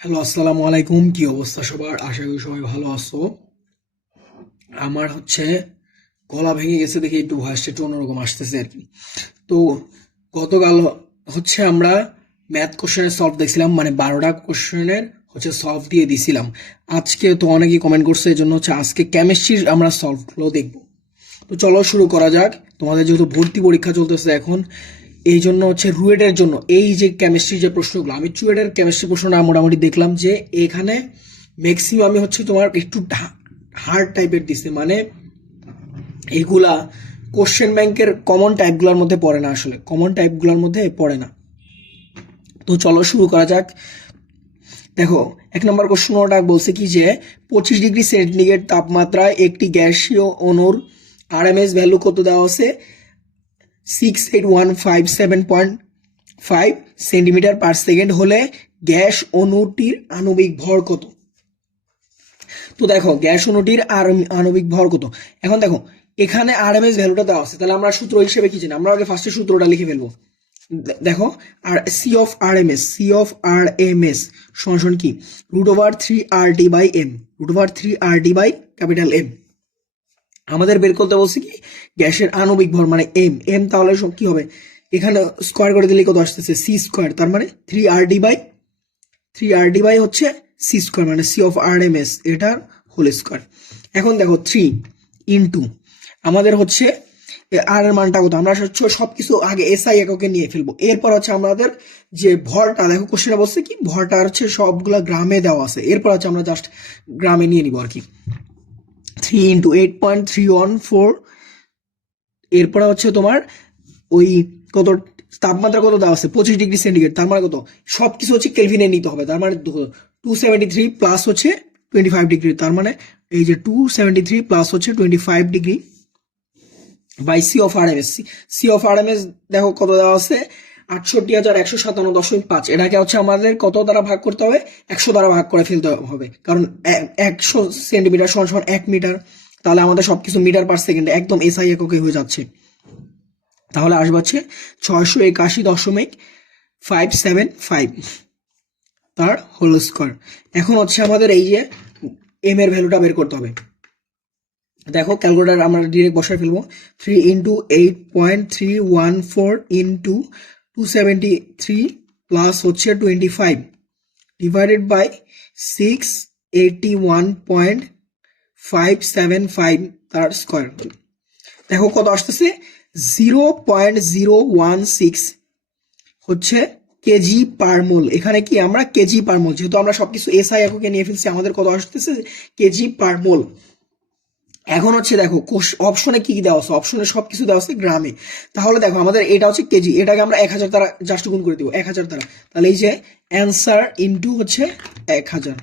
Hello, আসসালামু আলাইকুম। কি অবস্থা সবার? আশা করি সবাই ভালো আছো। আমার গলা ভেঙে গেছে দেখে একটু ভয়েসটা একটু অন্যরকম আসতেছে আর কি। তো গতকাল আমরা ম্যাথ কোশ্চেনের সলভ দেখছিলাম, মানে 12টা কোশ্চেনের সলভ দিয়ে দিছিলাম। আজকে তো অনেকেই কমেন্ট করছে, এই জন্য আজকে কেমিস্ট্রির আমরা সলভগুলো দেখবো। তো চলো শুরু করা যাক। তোমাদের যেহেতু ভর্তি পরীক্ষা চলতেছে এখন, এই জন্য রুয়েটের জন্য এই যে কেমিস্ট্রি যে প্রশ্নগুলো, আমি চুয়েটের কেমিস্ট্রি প্রশ্নটা মোটামুটি দেখলাম যে এখানে ম্যাক্সিমামই তোমার একটু হার্ড টাইপের দিছে, মানে এইগুলা কোশ্চেন ব্যাংকের কমন টাইপগুলোর মধ্যে পড়ে না, আসলে কমন টাইপগুলোর মধ্যে পড়ে না। তো চলো শুরু করা যাক। দেখো, 1 নম্বর প্রশ্নটা বলছে কি যে 25 ডিগ্রি সেন্টিগ্রেড তাপমাত্রায় একটি গ্যাসীয় অণুর আরএমএস ভ্যালু কত দেওয়া আছে? 68157.5 সেন্টিমিটার পার সেকেন্ড হলে গ্যাস অণুটির আণবিক ভর কত? তো দেখো, গ্যাস অণুটির আণবিক ভর কত। এখন দেখো, এখানে আরএমএস ভ্যালুটা দেওয়া আছে, তাহলে আমরা সূত্র হিসেবে কি জানি? আমরা আগে ফার্স্টে সূত্রটা লিখে ফেলবো। দেখো, আর C of R M S সমান কি? √3 RD/m, √3 RD/M। আমাদের বের করতে বলছি কি গ্যাসের আণবিক ভর, মানে এম এম, তাহলে কি হবে? এখানে স্কোয়ার করে দিলে কত আসতেছে? সি স্কোয়ার, তার মানে 3 RD/3 RD সি স্কোয়ার, মানে C of R M S, এটার হোল স্কোয়ার। এখন দেখো 3 ইন্টু আমাদের আর এর মানটা কত? আমরা সবকিছু আগে এসআই এককে নিয়ে ফেলবো। এরপর আমাদের যে ভরটা, দেখো কোশ্চেনটা বলছে কি ভরটা সবগুলা গ্রামে দেওয়া আছে, এরপর আমরা জাস্ট গ্রামে নিয়ে নিব আর কি। 3 × 8.314, এরপরে তোমার ওই কত তাপমাত্রা কত দেওয়া আছে? 25 ডিগ্রি সেন্টিগ্রেড, তার মানে কত? সবকিছু কেলভিনে নিতে হবে, তার মানে 273 প্লাস 25 ডিগ্রি, তার মানে এই যে 273 plus 25 degree by C of R M S. C of R M S দেখো কত দেওয়া আছে? 68,157.5। এটাকে আমাদের কত দ্বারা ভাগ করতে হবে? 100 দ্বারা ভাগ করে ফেলতে হবে, কারণ 100 সেন্টিমিটার সমান সমান 1 মিটার। তাহলে আমাদের সবকিছু মিটার পার সেকেন্ডে একদম এসআই এককে হয়ে যাচ্ছে। তাহলে আসবে 681.575 তার হোল স্কোয়ার। এখন আমাদের এই যে এম এর ভ্যালুটা বের করতে হবে। দেখো, ক্যালকুলেটার আমরা ডিরেক্ট বসায় ফেলবো। 3 × 8.314 ইন্টু 273 প্লাস 25 ডিভাইডেড বাই 681.575 তার স্কোয়ার। দেখো কত আসতেছে? 0.016 কেজি পার মোল। এখানে কি আমরা কেজি পার মোল, যেহেতু আমরা সবকিছু এসআই এককে নিয়ে ফেলছি, আমাদের কত আসতেছে? কেজি পার মোল। এখন দেখো অপশনে কি কি দেওয়া আছে? অপশনে সবকিছু দেওয়া আছে গ্রামে। তাহলে দেখো, আমাদের এটা কেজি, এটাকে আমরা 1000 দ্বারা জাস্ট গুণ করে দিব, 1000 দ্বারা। তাহলে এই যে অ্যান্সার ইন্টু 1000,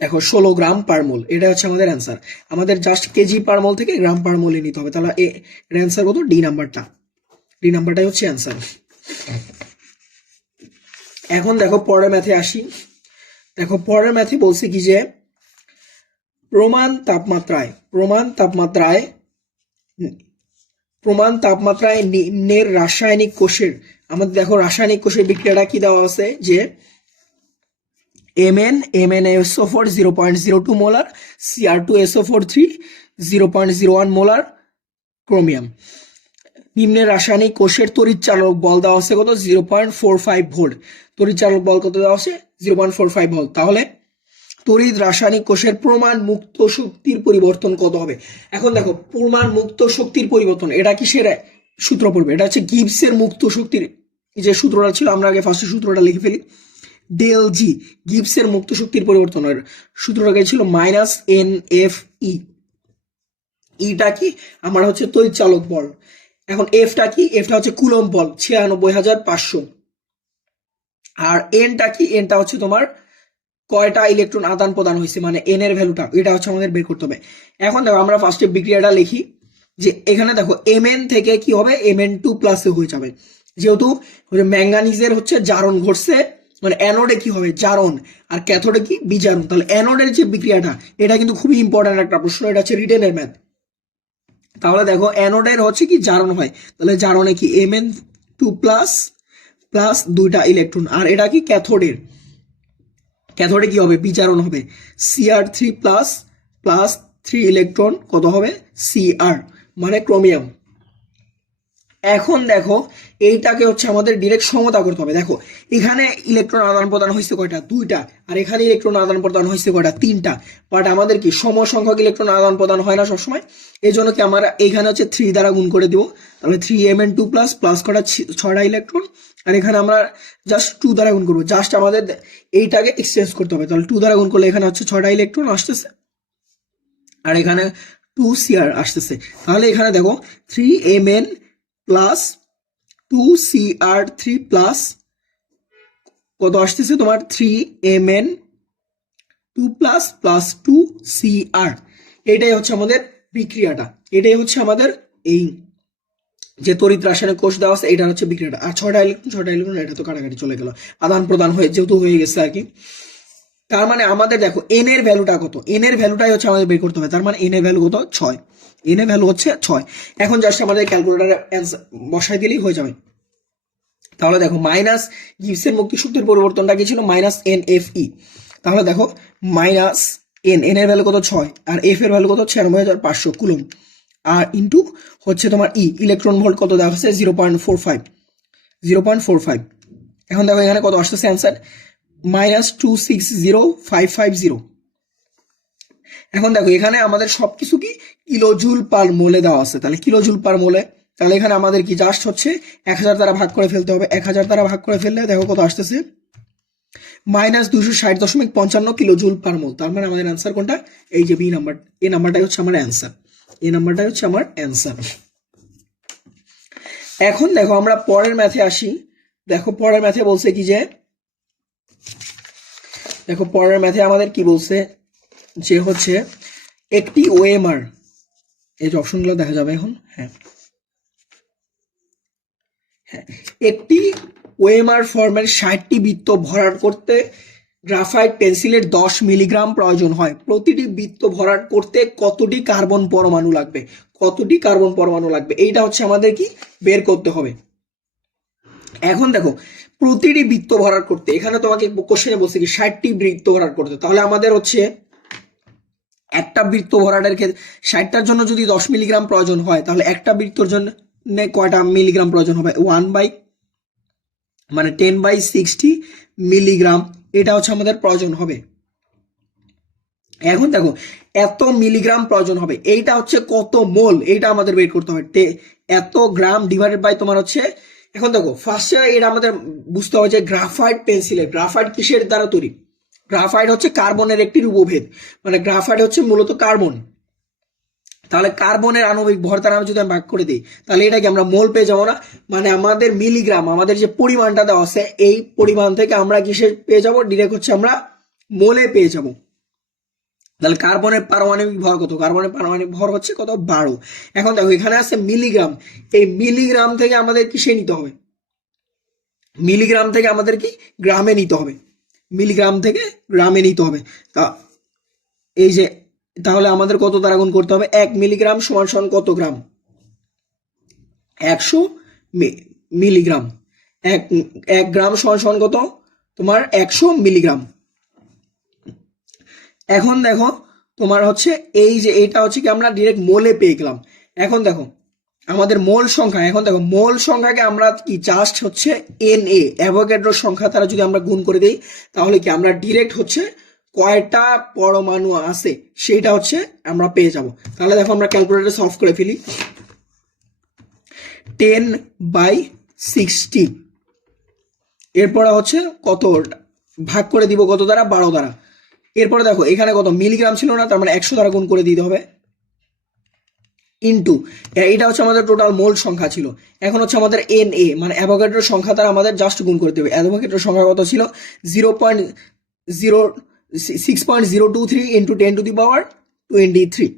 দেখো 16 গ্রাম পার মোল, এটা আমাদের অ্যান্সার। আমাদের জাস্ট কেজি পার মোল থেকে গ্রাম পার মোলে নিতে হবে। তাহলে এর অ্যান্সার কত? ডি নাম্বারটাই অ্যান্সার। এখন দেখো পরের ম্যাথে আসি। দেখো পরের ম্যাথে বলছে কি যে প্রমাণ তাপমাত্রায় নিম্নের রাসায়নিক কোষের, আমাদের দেখো রাসায়নিক কোষের বিক্রিয়াটা কি দেওয়া আছে যে MnSO4 0.02 molar, Cr2SO4 3 0.01 molar chromium. নিম্নের রাসায়নিক কোষের তড়িৎচালক বল দেওয়া আছে কত? 0.45 ভোল্ট। তড়িৎচালক বল কত দেওয়া আছে? 0.45 ভোল্ট। তাহলে তড়িৎ রাসায়নিক কোষের প্রমাণ মুক্ত শক্তির পরিবর্তন কত হবে? এখন দেখো, প্রমাণ মুক্ত শক্তির পরিবর্তন, এটা কিসের সূত্র পড়বে? এটা গিবসের মুক্ত শক্তির যে সূত্রটা ছিল, আমরা আগে ফার্স্টে সূত্রটা লিখে ফেলি। ডেল জি, গিবসের মুক্ত শক্তির পরিবর্তনের সূত্রটা ছিল -NFE। ইটা কি? আমার তড়িৎচালক বল। এখন এফটা কি? এফটা কুলম্ব বল 96,500। আর এনটা কি? এনটা তোমার কয়টা ইলেকট্রন আদান প্রদান হয়েছে, মানে এন এর ভ্যালুটা, এটা আমাদের বের করতে হবে। এখন দেখো, আমরা ফার্স্টে বিক্রিয়াটা লিখি যে এখানে দেখো Mn থেকে কি হবে? Mn2 প্লাসে হয়ে যাবে, যেহেতু ম্যাঙ্গানিজের জারণ ঘটছে, মানে অ্যানোডে কি হবে? জারণ, আর ক্যাথোডে কি? বিজারণ। তাহলে অ্যানোডের যে বিক্রিয়াটা, এটা কিন্তু খুবই ইম্পর্টেন্ট একটা প্রশ্ন, এটা রিটেনের ম্যাথ। তাহলে দেখো, অ্যানোডের কি? জারণ হয়, তাহলে জারণে কি? Mn2 প্লাস প্লাস 2টা ইলেকট্রন। আর এটা কি ক্যাথোডের, ক্যাথোডে কি হবে বিজারণ হবে, Cr3 প্লাস প্লাস 3 ইলেকট্রন কত হবে Cr মানে ক্রোমিয়াম। এখন দেখো এইটাকে হচ্ছে আমাদের ডিরেক্ট সমতা করতে হবে। দেখো এখানে ইলেকট্রন আদান প্রদান হয়েছে কয়টা, 2টা, আর এখানে ইলেকট্রন আদান প্রদান হয়েছে কয়টা, 3টা। বাট আমাদের কি সমসংখ্যক ইলেকট্রন আদান প্রদান হয় না সবসময়, এই জন্য কি আমরা এখানে হচ্ছে 3 দ্বারা গুণ করে দিব, তাহলে 3Mn2 প্লাস প্লাস কটা 6টা ইলেকট্রন, আর এখানে আমরা জাস্ট 2 দ্বারা গুণ করবো, জাস্ট আমাদের এইটাকে এক্সচেঞ্জ করতে হবে। তাহলে 2 দ্বারা গুণ করলে এখানে হচ্ছে 6টা ইলেকট্রন আসতেছে, আর এখানে 2Cr আসতেছে। তাহলে এখানে দেখো 3Mn প্লাস 2Cr3 প্লাস কত আসতেছে তোমার 3Mn2 প্লাস প্লাস 2Cr। এটাই হচ্ছে আমাদের বিক্রিয়াটা, এটাই হচ্ছে আমাদের এই যে তড়িৎ রাসায়নিক কোষ দেওয়া আছে এটা হচ্ছে বিক্রিয়াটা। আর 6টা ইলেকট্রন এটা তো কাটাকাটি চলে গেল, আদান প্রদান হয়ে যেহেতু হয়ে গেছে আর কি। তার মানে আমাদের দেখো এন এর ভ্যালুটা কত, এন এর ভ্যালুটাই হচ্ছে আমাদের বের করতে হবে। তার মানে এন এর ভ্যালু কত 6, এন এর ভ্যালু হচ্ছে 6। এখন জাস্ট আমাদের ক্যালকুলেটরে বসাই দিলেই হয়ে যাবে। তাহলে দেখো মাইনাস গিবসের মুক্তি শক্তির পরিবর্তনটা কি ছিল মাইনাস NFe। তাহলে দেখো মাইনাস এন এর ভ্যালু কত 6, আর এফ এর ভ্যালু কত 96,500 কুলম, আর ইন্টু হচ্ছে তোমার ইলেকট্রন ভোল্ট কত দেওয়া হচ্ছে 0.45। এখন দেখো এখানে কত আসতেছে অ্যান্সার -260550। এখন দেখো এখানে আমাদের সবকিছু কি কিলোজুল পার মোলে দেওয়া আছে, তাহলে কিলোজুল পার মোলে, তাহলে এখানে আমাদের কি জাস্ট হচ্ছে 1000 দ্বারা ভাগ করে ফেলতে হবে। 1000 দ্বারা ভাগ করে ফেললে দেখো কত আসতেছে -260.55 কিলোজুল পার মোল। তার মানে আমাদের অ্যান্সার কোনটা, এই যে বি নাম্বার, এই নাম্বারটাই হচ্ছে আমার অ্যান্সার, এই নাম্বারটাই হচ্ছে আমার অ্যান্সার। এখন দেখো আমরা পরের ম্যাথে আসি। দেখো পরের ম্যাথে বলছে কি যে, দেখো পরের ম্যাথে আমাদের কি বলছে যে হচ্ছে একটি ওএমআর, এই যে অপশনগুলো দেখা যাবে এখন, হ্যাঁ, একটি ওএমআর ফর্মের 60টি বৃত্ত ভরাট করতে গ্রাফাইট পেন্সিলের 10 মিলিগ্রাম প্রয়োজন হয়। প্রতিটি বৃত্ত ভরাট করতে কতটি কার্বন পরমাণু লাগবে, কতটি কার্বন পরমাণু লাগবে, এইটা হচ্ছে আমাদের কি বের করতে হবে। এখন দেখো প্রতিটি বৃত্ত ভরাট করতে, এখানে তোমাকে কোশ্চেনে বলছে কি 60টি বৃত্ত ভরাট করতে, তাহলে আমাদের হচ্ছে একটা বৃত্ত ভরাটের ক্ষেত্রে 60টার জন্য যদি 10 মিলিগ্রাম প্রয়োজন হয়, তাহলে একটা বৃত্তর জন্য কয়টা মিলিগ্রাম প্রয়োজন হবে, 10/60 মিলিগ্রাম, এটা হচ্ছে আমাদের প্রয়োজন হবে। এখন দেখো এত মিলিগ্রাম প্রয়োজন হবে, এইটা হচ্ছে কত মোল, এইটা আমাদের বের করতে হবে। এত গ্রাম ডিভাইডেড বাই তোমার হচ্ছে, এখন দেখো ফার্স্টে এটা আমাদের বুঝতে হবে যে গ্রাফাইট পেন্সিলের, গ্রাফাইট কিসের দ্বারা তৈরি, গ্রাফাইট হচ্ছে কার্বনের একটি রূপভেদ, মানে গ্রাফাইট হচ্ছে মূলত কার্বন। তাহলে কার্বনের আণবিক ভর দ্বারা যদি আমি ভাগ করে দিই, তাহলে এটাকে আমরা মোল পেয়ে যাবো না, মানে আমাদের মিলিগ্রাম, আমাদের যে পরিমাণটা দেওয়া আছে এই পরিমাণ থেকে আমরা কিসে পেয়ে যাব, ডিরেক্ট হচ্ছে আমরা মোলে পেয়ে যাব। তাহলে কার্বনের পারমাণবিক ভর কত, কার্বনের পারমাণবিক ভর হচ্ছে কত 12। এখন দেখো এখানে আছে মিলিগ্রাম, এই মিলিগ্রাম থেকে আমাদের কিসে নিতে হবে, মিলিগ্রাম থেকে আমাদের কি গ্রামে নিতে হবে, মিলিগ্রাম থেকে গ্রামে নিতে হবে। তা এই যে তাহলে আমাদের কত দ্বারা গুণ করতে হবে, 1 মিলিগ্রাম সমান সমান কত গ্রাম, 100 মিলিগ্রাম, 1 গ্রাম সমান সমান কত তোমার 100 মিলিগ্রাম। এখন দেখো তোমার হচ্ছে এই যে এইটা হচ্ছে কি আমরা ডিরেক্ট মোলে পেয়ে গেলাম। এখন দেখো আমাদের মোল সংখ্যা, এখন দেখো মোল সংখ্যাকে আমরা কি জাস্ট হচ্ছে Na অ্যাভোগাড্রোর সংখ্যা দ্বারা যদি আমরা গুণ করে দিই, তাহলে কি আমরা ডিরেক্ট হচ্ছে কয়টা পরমাণু আছে সেটা হচ্ছে আমরা পেয়ে যাব। তাহলে দেখো আমরা ক্যালকুলেটরে সলভ করে ফেলি, 10/60, এরপরে হচ্ছে কত ভাগ করে দিব কত দ্বারা, 12 দ্বারা। এরপরে দেখো এখানে কত মিলিগ্রাম ছিল না, তার মানে 100 দ্বারা গুণ করে দিতে হবে, ইন্টু এটা হচ্ছে আমাদের টোটাল মোল সংখ্যা ছিল। এখন হচ্ছে আমাদের Na মানে অ্যাভোগাড্রোর সংখ্যা দ্বারা আমাদের জাস্ট গুণ করে দেবে। অ্যাভোগাড্রোর সংখ্যা কত ছিল 6.023 into 10 to the power 23,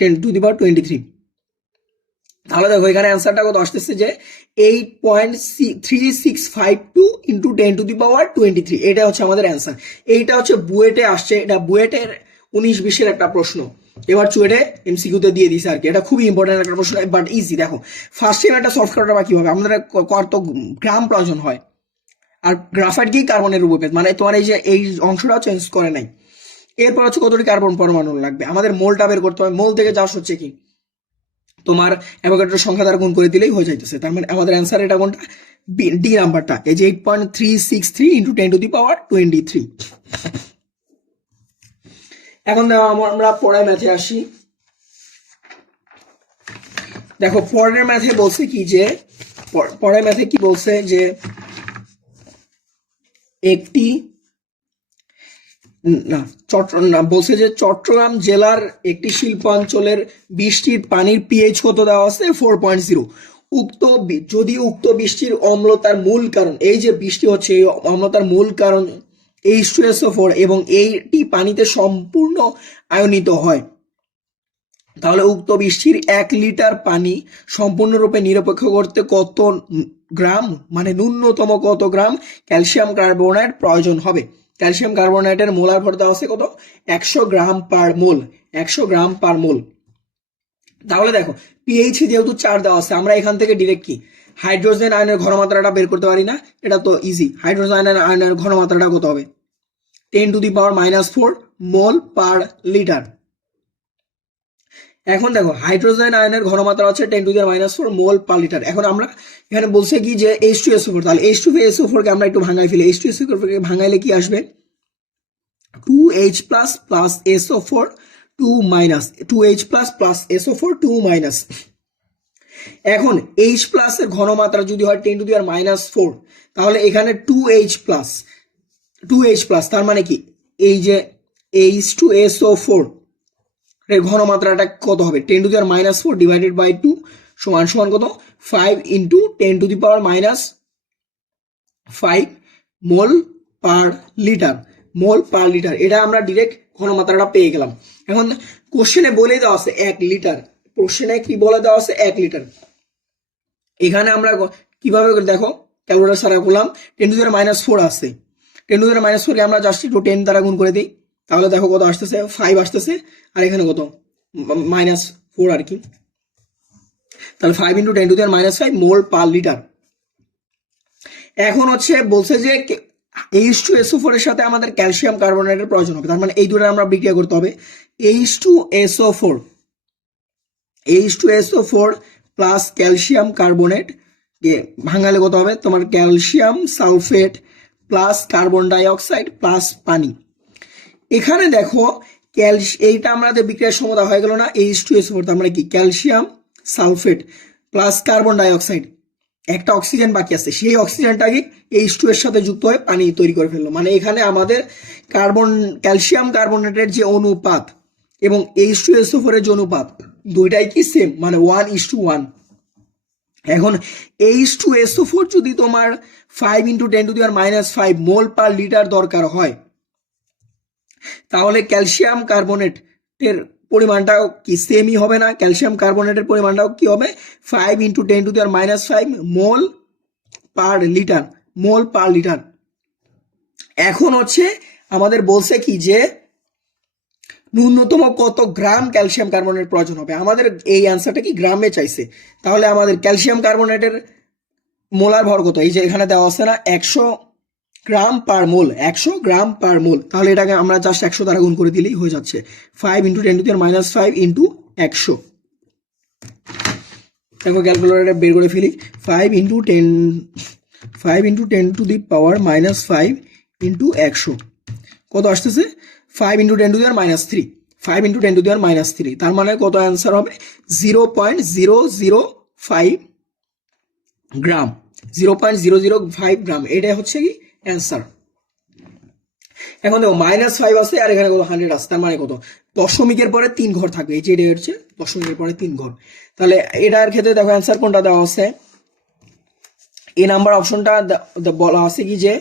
10 to the power 23। তাহলে দেখো এখানে অ্যান্সারটা কত আসতেছে যে 8.3652 ইন্টু 10 টু দি পাওয়ার 23, এটা হচ্ছে আমাদের অ্যান্সার। এইটা হচ্ছে বুয়েটে আসছে, এটা বুয়েটের 19-20 একটা প্রশ্ন। এবার চুয়েটে এমসিকিউতে দিয়ে দিছে আর কি। এটা খুবই ইম্পর্টেন্ট একটা প্রশ্ন, বাট ইজি। দেখো ফার্স্ট টাইম একটা সলভ করাটা বা কিভাবে, আমাদের কত গ্রাম প্রয়োজন হয়, আর গ্রাফাইট কি কার্বনের রূপে, মানে তোমার এই যে এই অংশটাও চেঞ্জ করে নাই। এরপর হচ্ছে কতটি কার্বন পরমাণু লাগবে, আমাদের মোলটা বের করতে হবে। মোল থেকে যাওয়া হচ্ছে কি তোমার অ্যাভোগাড্রোর সংখ্যা দ্বারা গুণ করে দিলেই হয়ে যাইতেছে। তার মানে আমাদের অ্যান্সার এটা কোনটা, ডি নাম্বারটা, এই যে 8.363 ইন্টু 10⁻23। এখন দেখো আমরা পরের ম্যাথে আসি। দেখো পরের ম্যাথে বলছে কি যে, পরের ম্যাথে কি বলছে যে একটি বলছে যে চট্টগ্রাম জেলার একটি শিল্পাঞ্চলের 20টির পানির পিএইচ কত দেওয়া আছে 4.0। যদি উক্ত বৃষ্টির অম্লতার মূল কারণ, এই যে বৃষ্টি হচ্ছে এই অম্লতার মূল কারণ H2SO4 এবং এইটি পানিতে সম্পূর্ণ আয়নিত হয়, তাহলে উক্ত বৃষ্টির 1 লিটার পানি সম্পূর্ণরূপে নিরপেক্ষ করতে কত গ্রাম, মানে ন্যূনতম কত গ্রাম ক্যালসিয়াম কার্বনেট প্রয়োজন হবে। ক্যালসিয়াম কার্বনেটের মোলার ভর দেওয়া আছে কত, 100 গ্রাম পার মোল, 100 গ্রাম পার মোল। তাহলে দেখো পিএইচ যেহেতু 4 দেওয়া আছে, আমরা এখান থেকে ডিরেক্ট কি হাইড্রোজেন আয়নের ঘনমাত্রাটা বের করতে পারি না, এটা তো ইজি। হাইড্রোজেন আয়নের ঘনমাত্রাটা কত হবে, 10⁻⁻4 মোল পার লিটার। এখন দেখো হাইড্রোজেন আয়নের ঘনমাত্রা হচ্ছে 10⁻⁴ মোল পার লিটার। এখন আমরা এখানে বলছে কি যে H2SO4, তাহলে H2SO4 কে আমরা একটু ভাঙাই ফেলি। H2SO4 কে ভাঙাইলে কি আসবে, 2H plus SO4 2H plus SO4 2-। এখন H প্লাস এর ঘনমাত্রা যদি হয় 10⁻⁴, তাহলে এখানে 2H প্লাস তার মানে কি এই যে H2SO4 এর ঘনমাত্রাটা কত হবে, 10⁻⁴ ডিভাইডেড বাই 2 সমান সমান কত, 5 ইন্টু 10⁻⁵ মোল পার লিটার, মোল পার লিটার। এটা আমরা ডিরেক্ট ঘনমাত্রাটা পেয়ে গেলাম। এখন কোশ্চেনে বলে দেওয়া আছে 1 লিটার, কোশ্চেনে কি বলে দেওয়া আছে 1 লিটার। এখানে আমরা কিভাবে দেখো ক্যালকুলেটর সারা করলাম, 10⁻⁴ আসছে, 10⁻⁴ কে আমরা জাস্ট একটু 10 দ্বারা গুণ করে দিই, তাহলে দেখো কত আসতেছে, 5 আসতেছে, আর এখানে কত -4 আর কি। তাহলে 5 ইন্টু 10⁻⁵ মোল পার লিটার। এখন হচ্ছে বলছে যে H2SO4 এর সাথে আমাদের ক্যালসিয়াম কার্বনেটের প্রয়োজন হবে, তার মানে এই দুটো আমরা বিক্রিয়া করতে হবে। H2SO4 প্লাস ক্যালসিয়াম কার্বনেট ভাঙালে কত হবে তোমার, calcium sulphate plus carbon dioxide plus পানি। এখানে দেখো এইটা আমাদের বিক্রিয়ার সমতা হয়ে গেল না, H2SO4, তার মানে কি calcium sulphate plus carbon dioxide, একটা অক্সিজেন বাকি আছে, সেই অক্সিজেনটাকে H2 এর সাথে যুক্ত হয়ে পানি তৈরি করে ফেললো। মানে এখানে আমাদের ক্যালসিয়াম কার্বনেটের যে অনুপাত এবং H2SO4 এর যে অনুপাত দুইটাই কি সেম, মানে 1:1। এখন H2SO4 যদি তোমার 5 ইন্টু 10⁻⁵ মোল পার লিটার দরকার হয়, তাহলে ক্যালসিয়াম কার্বনেটের পরিমাণটাও কি সেমই হবে না, ক্যালসিয়াম কার্বনেটের পরিমাণটাও কি হবে 5 ইন্টু 10⁻⁵ মোল পার লিটার, মোল পার লিটার। এখন হচ্ছে আমাদের বলছে কি যে ন্যূনতম কত গ্রাম ক্যালসিয়াম কার্বনেট প্রয়োজন হবে, আমাদের এই অ্যান্সারটা কি গ্রামে চাইছে। তাহলে আমাদের ক্যালসিয়াম কার্বনেটের মোলার ভর কত, এই যে এখানে দেওয়া আছে না 100 গ্রাম পার মোল, 100 গ্রাম পার মোল। তাহলে এটাকে আমরা জাস্ট 100 দ্বারা গুণ করে দিলেই হয়ে যাচ্ছে, 5 ইন্টু 10⁻⁵ ইন্টু 100। দেখো ক্যালকুলেটরে বের করে ফেলি, 5 ইন্টু 10⁻⁵ ইন্টু 100 কত আসতেছে, 5 ইন্টু 10⁻⁻3, 5 ইন্টু 10⁻⁻3, তার মানে কত অ্যান্সার হবে 0.005 গ্রাম, 0.005 গ্রাম, এটাই হচ্ছে কি অ্যান্সার। এখন দেখো -5 আছে আর এখানে কত 100 আছে, তার মানে কত দশমিকের পরে 3 ঘর থাকবে, এই যে এটা হচ্ছে দশমিকের পরে 3 ঘর। তাহলে এটার ক্ষেত্রে দেখো অ্যান্সার কোনটা দেওয়া আছে, এই নাম্বার অপশনটা বলা আছে কি যে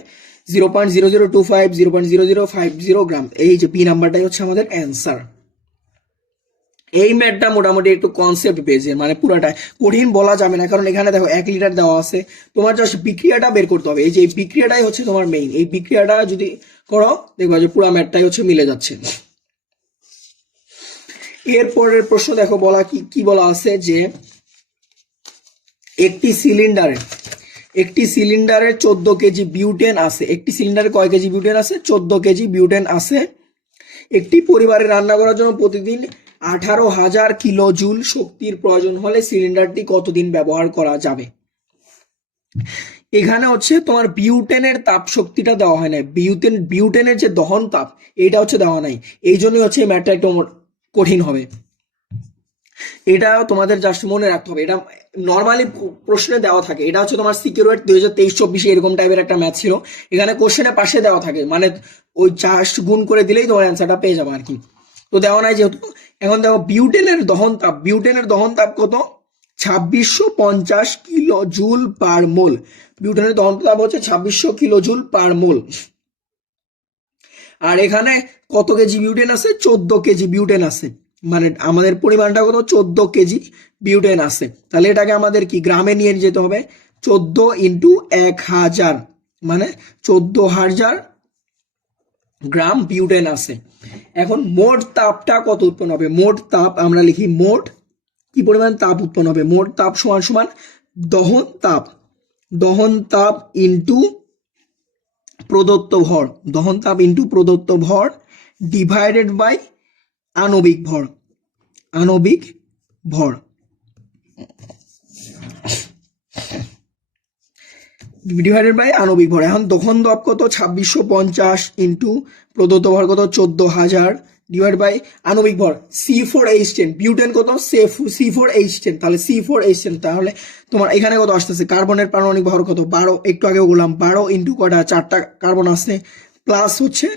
0.0025 0.0050 গ্রাম, এই যে বি নাম্বারটাই হচ্ছে আমাদের অ্যান্সার। এই ম্যাথটা মোটামুটি একটু কনসেপ্ট বেজে, মানে পুরাটা কঠিন বলা যাবে না, কারণ এখানে দেখো 1 লিটার দেওয়া আছে, তোমার জাস্ট বিক্রিয়াটা বের করতে হবে, এই যে বিক্রিয়াটাই হচ্ছে তোমার মেইন, এই বিক্রিয়াটা যদি করো দেখবা যে পুরো ম্যাথটাই হচ্ছে মিলে যাচ্ছে। এরপরের প্রশ্ন দেখো বলা কি বলা আছে যে একটি সিলিন্ডারে 14 কেজি বিউটেন আছে। একটি সিলিন্ডারে কয় কেজি বিউটেন আছে? 14 কেজি বিউটেন আছে। একটি পরিবারে রান্না করার জন্য প্রতিদিন 18,000 কিলো জুল শক্তির প্রয়োজন হলে সিলিন্ডারটি কতদিন ব্যবহার করা যাবে? এখানে হচ্ছে তোমার বিউটেনের তাপ শক্তিটা দেওয়া হয় না, বিউটেনের যে দহন তাপ এটা হচ্ছে দেওয়া নাই, এই জন্যই হচ্ছে এই ম্যাথটা একটু কঠিন হবে। এটা তোমাদের জাস্ট মনে রাখতে হবে, এটা নর্মালি প্রশ্নে দেওয়া থাকে। এটা হচ্ছে তোমার সিকিউরিট 2023-24 এরকম টাইপের একটা ম্যাথ ছিল। এখানে কোশ্চেনে পাশে দেওয়া থাকে, মানে ওই জাস্ট গুণ করে দিলেই তোমার অ্যান্সারটা পেয়ে যাবে আর কি। তো দেওয়া নাই যেহেতু। এখন দেখো বিউটেনের দহন তাপ কত? 2650 কিলো জুল পার মোল। বিউটেনের দহন তাপ হচ্ছে 2600 কিলো জুল পার মোল। আর এখানে কত কেজি বিউটেন আছে? 14 কেজি বিউটেন আছে, মানে আমাদের পরিমাণটা কত? 14 কেজি বিউটেন আছে। তাহলে এটাকে আমাদের কি গ্রামে নিয়ে যেতে হবে? 14 ইন্টু 1000, মানে 14,000 গ্রাম বিউটেন আছে। এখন মোট তাপটা কত উৎপন্ন হবে? মোট তাপ আমরা লিখি মোট কি পরিমাণ তাপ উৎপন্ন হবে? মোট তাপ সমান সমান দহন তাপ ইন্টু প্রদত্ত ভর ডিভাইডেড বাই আণবিক ভর ডিভাইডেড বাই আণবিক ভর। এখন দহন তাপ কত? 2650 ইন্টু প্রদত্ত ভর কত? 14,000 ডিভাইড বাই আণবিক ভর C4H10। বিউটেন কত? C4H10। তাহলে C4H10, তাহলে তোমার এখানে কত আসতেছে? কার্বনের পারমাণবিক ভর কত? 12। একটু আগে বললাম 12 ইন্টু কয়টা? 4টা কার্বন আছে, প্লাস হচ্ছে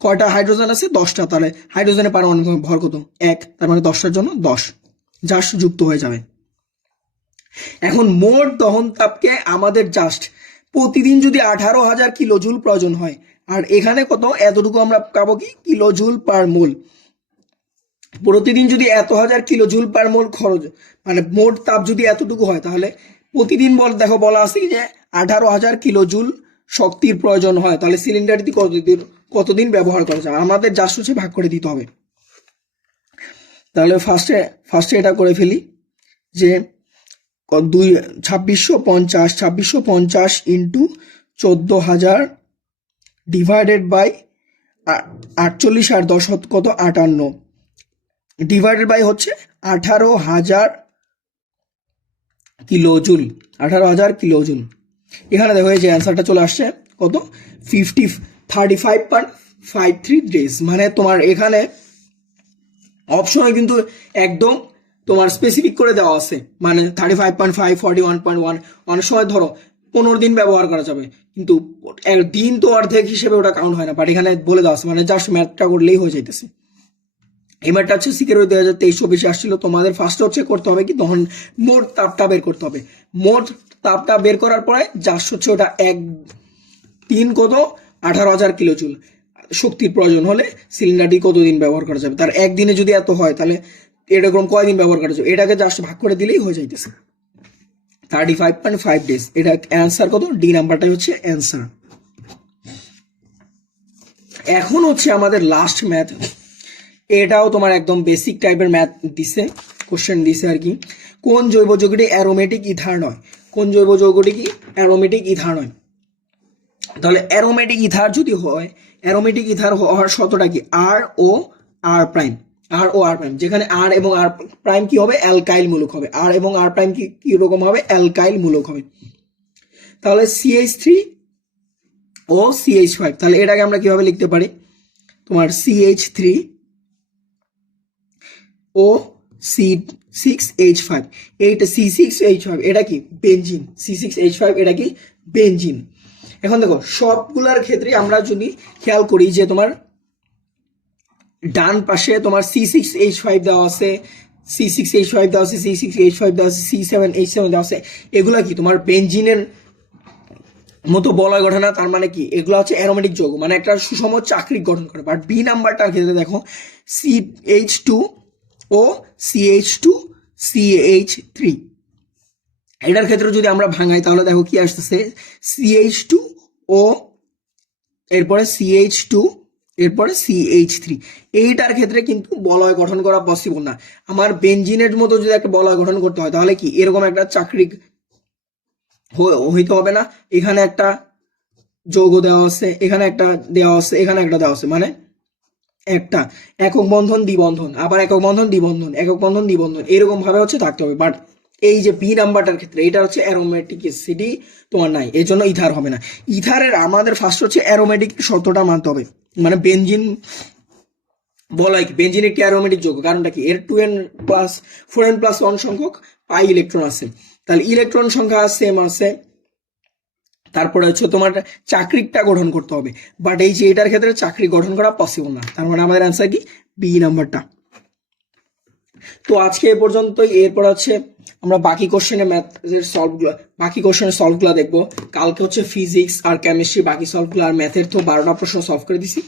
কয়টা হাইড্রোজেন আছে? 10টা। তাহলে হাইড্রোজেনের পারমাণবিক ভর কত? 1। তার মানে 10টার জন্য 10 জাস্ট যুক্ত হয়ে যাবে। এখন মোট দহন তাপকে আমাদের জাস্ট প্রতিদিন যদি 18,000 কিলো জুল প্রয়োজন হয়, আর এখানে কত? এতটুকু আমরা পাবো কি? কিলো জুল পার মোল। প্রতিদিন যদি 1,000 কিলো জুল পার মোল খরচ, মানে মোট তাপ যদি এতটুকু হয়, তাহলে প্রতিদিন দেখো বলা আছে যে 18,000 কিলো জুল শক্তির প্রয়োজন হয়, তাহলে সিলিন্ডারটি কতদিন ব্যবহার করা যায়? আমাদের জাস্ট হচ্ছে ভাগ করে দিতে হবে। তাহলে ফার্স্টে এটা করে ফেলি যে 2650 ইন্টু 14,000 ডিভাইডেড বাই 48 আর 10 কত? 58 ডিভাইডেড বাই হচ্ছে 18,000 কিলো জুল। এখানে দেখো এই যে অ্যান্সারটা চলে আসছে কত? 35.53 ডেজ। মানে তোমার এখানে অপশনে কিন্তু একদম তোমার স্পেসিফিক করে দেওয়া আছে, মানে 35.5, 41.1। অনেক সময় ধরো 15 দিন ব্যবহার করা যাবে, কিন্তু দিন তো অর্ধেক হিসেবে ওটা কাউন্ট হয় না, বাট এখানে বলে দেওয়া আছে, মানে জাস্ট ম্যাথটা করলেই হয়ে যাইতেছে। এই ম্যাথটা হচ্ছে সিকিউরিটি 2023-24 আসছিল। তোমাদের ফার্স্টে হচ্ছে করতে হবে কি? তখন মোট তাপটা বের করতে হবে। মোট তাপটা বের করার পরে জাস্ট হচ্ছে ওটা দিন কত? 18,000 কিলো জুল শক্তির প্রয়োজন হলে সিলিন্ডারটি কতদিন ব্যবহার করা যাবে। তার একদিনে যদি এত হয়, তাহলে এরকম কয়দিন ব্যবহার করা যাবে? এটাকে জাস্ট ভাগ করে দিলেই হয়ে যাইতেছে 35.5 ডেজ। এটা অ্যান্সার কত? ডি নাম্বারটাই হচ্ছে অ্যান্সার। এখন হচ্ছে আমাদের লাস্ট ম্যাথ। এটাও তোমার একদম বেসিক টাইপের ম্যাথ দিছে, কোশ্চেন দিছে আর কি। কোন জৈব যৌগটি অ্যারোমেটিক ইথার নয়? তাহলে অ্যারোমেটিক ইথার যদি হয়, অ্যারোমেটিক ইথার হওয়ার শর্তটা কি? আর ও আর প্রাইম, যেখানে আর এবং আর প্রাইম কি হবে? অ্যালকাইল মূলক হবে। আর এবং আর প্রাইম কি রকম হবে? অ্যালকাইল মূলক হবে। তাহলে CH3 ও CH5, তাহলে এটাকে আমরা কিভাবে লিখতে পারি? তোমার CH3 ও C6H5, এইটা C6H5 এটা কি? বেনজিন। C6H5 এটা কি? বেনজিন। এখন দেখো সবগুলার ক্ষেত্রে আমরা যদি খেয়াল করি যে তোমার ডান পাশে তোমার C6H5 দেওয়া আছে, C6H5 দেওয়া আছে, C6H5 দেওয়া আছে, C7H7 দেওয়া আছে, এগুলা কি তোমার বেনজিনের মতো বলয় গঠন না। তার মানে কি? এগুলো হচ্ছে অ্যারোমেটিক যৌগ, মানে একটা সুষম চাকরিক গঠন করে। বাট বি নাম্বারটার ক্ষেত্রে দেখো CH2 ও CH2 CH3, এটার ক্ষেত্রে যদি আমরা ভাঙাই তাহলে দেখো কি আসতেছে? CH2 ও এরপরে CH2 এরপরে CH3, এইটার ক্ষেত্রে কিন্তু বলয় গঠন করা পসিবল না। আমার বেনজিনের মতো যদি একটা বলয় গঠন করতে হয় তাহলে কি এরকম একটা চাকরি হইতে হবে না? এখানে একটা যৌগ দেওয়া আছে, এখানে একটা দেওয়া আছে, এখানে একটা দেওয়া আছে, মানে একটা একক বন্ধন দ্বিবন্ধন, আবার একক বন্ধন দ্বিবন্ধন, একক বন্ধন দ্বিবন্ধন, এরকম ভাবে হচ্ছে থাকতে হবে। বাট এই যে বি নাম্বারটার ক্ষেত্রে এটা হচ্ছে অ্যারোমেটিকসিটি তোমার নাই, এর জন্য ইথার হবে না। ইথারের আমাদের ফার্স্ট হচ্ছে অ্যারোমেটিক শর্তটা মানতে হবে, মানে বেনজিন বলা হয় কি বেনজিন একটি অ্যারোমেটিক যৌগ, কারণটা কি এর 4n+1 সংখ্যক পাই ইলেকট্রন আছে, তাহলে ইলেকট্রন সংখ্যা সেম আছে। তারপরে হচ্ছে তোমার চাকরিটা গঠন করতে হবে, বাট এই যে এটার ক্ষেত্রে চাকরি গঠন করা পসিবল না, তার মানে আমাদের অ্যান্সার কি বি নাম্বারটা। তো আজকে এ পর্যন্তই। এরপর হচ্ছে আমরা বাকি কোশ্চেনের ম্যাথের সলভগুলো, বাকি কোশ্চেনের সলভগুলো দেখবো। কালকে হচ্ছে ফিজিক্স আর কেমিস্ট্রি বাকি সলভগুলো, আর ম্যাথের তো 12টা প্রশ্ন সলভ করে দিছি,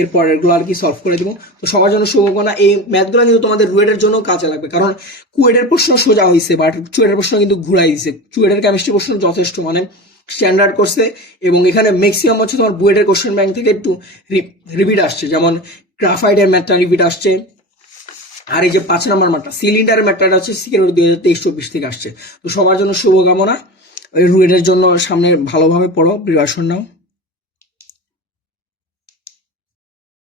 এরপর এগুলো আর কি সলভ করে দিব। তো সবার জন্য শুভকামনা। এই ম্যাথগুলো কিন্তু তোমাদের রুয়েটের জন্য কাজে লাগবে, কারণ কুয়েটের প্রশ্ন সোজা হয়েছে বাট চুয়েটের প্রশ্ন কিন্তু ঘুরাই দিছে। চুয়েটের কেমিস্ট্রি প্রশ্ন যথেষ্ট মানে স্ট্যান্ডার্ড করছে, এবং এখানে ম্যাক্সিমাম হচ্ছে তোমার বুয়েটের কোশ্চেন ব্যাংক থেকে একটু রিপিট আসছে, যেমন গ্রাফাইটের ম্যাথটা রিপিট আসছে, আর এই যে 5 নম্বর ম্যাথটা সিলিন্ডারের ম্যাথটা হচ্ছে সিকিউরিটি 2023-24 থেকে আসছে। তো সবার জন্য শুভকামনা। রুয়েটের জন্য সামনে ভালোভাবে পড়ো, প্রিপারেশন নাও।